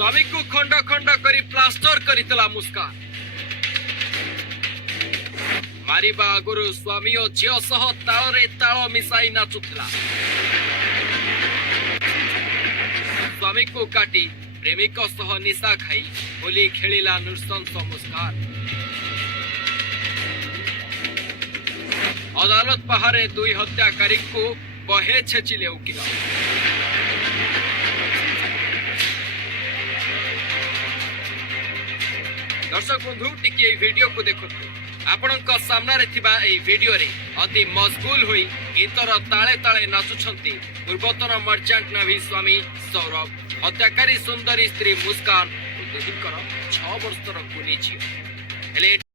स्वामी को खंड खंड करी प्लास्टर करितला मुस्कान मारिबा आगुरु स्वामी ओ झियो सह ताଳରେ ताଳ मिसाई नाचुथिला स्वामी को काटी प्रेमिक सह निशा खाई होली खेलिला नृशंस मुस्कान अदालत पहारे दुई हत्याकारी को बहे छेचिले उकिल दर्शक बंधु टिके वीडियो को देखु आपण सामने थिबा ए वीडियो रे अति मशगुल होई गीतर ताले ताले नाचुछंती पूर्वतन मर्चेंट नेवी स्वामी सौरभ हत्याकारी सुंदरी स्त्री मुस्कान 6 वर्षर कुनी झियो।